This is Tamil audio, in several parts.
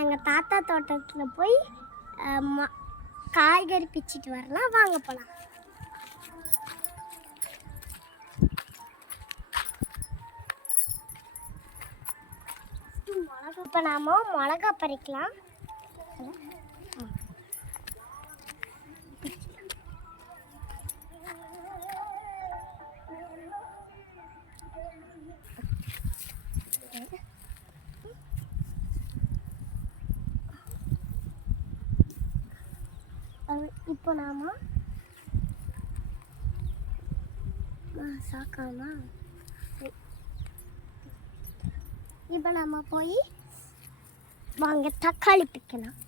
எங்கள் தாத்தா தோட்டத்தில் போய் காய்கறி பிச்சுட்டு வரலாம், வாங்க போகலாம். இப்போ நாம் மிளகா பறிக்கலாம். இப்போ நாம சாக்காமா இப்போ நம்ம போய் வாங்க தக்காளி பிக்கலாம்.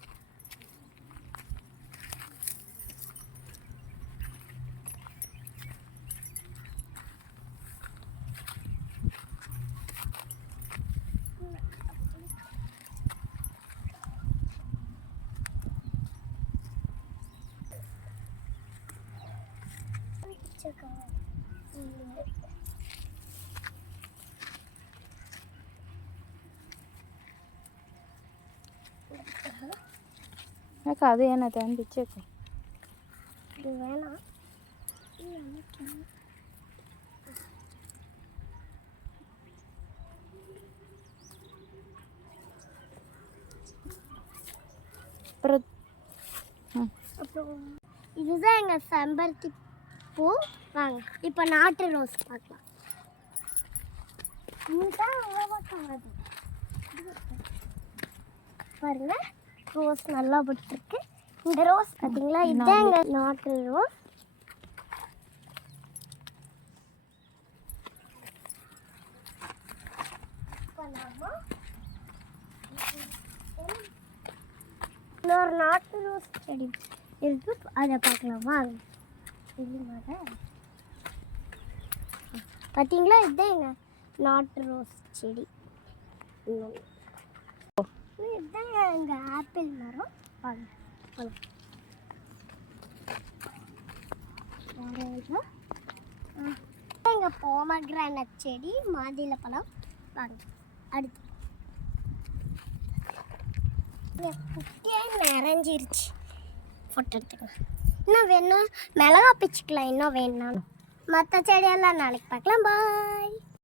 எனக்கு அது என்ன தேம்பிச்சு இது வேணாம். அப்புறம் இதுதான் எங்கள் செம்பருத்தி பூ. வாங்க இப்போ நாட்டு ரோஸ் பார்க்கலாம். இதுதான் பாருங்க, ரோஸ் நல்லா பிடிச்சிருக்கு. இந்த ரோஸ் பார்த்தீங்களா, இதுதான் எங்கள் நாட்டு ரோஸ். இன்னொரு நாட்டு ரோஸ் செடி இருக்கு, அதை பார்க்கலாம் வாங்க. பார்த்தீங்களா, இதுதான் எங்கள் நாட்டு ரோஸ் செடி. இதுதான் எங்கள் ஆப்பிள் மரம். வாங்க எங்கள் போமக்ரானட் செடி, மாதுளை பழம். வாங்க அடுத்து குட்டியே நிறைஞ்சிருச்சு. ஃபோட்டோ எடுத்துக்கலாம். இன்னும் வேணும் மிளகா பிச்சுக்கலாம், இன்னும் வேணும்னாலும். மற்ற செடியெல்லாம் நாளைக்கு பார்க்கலாம். பாய்.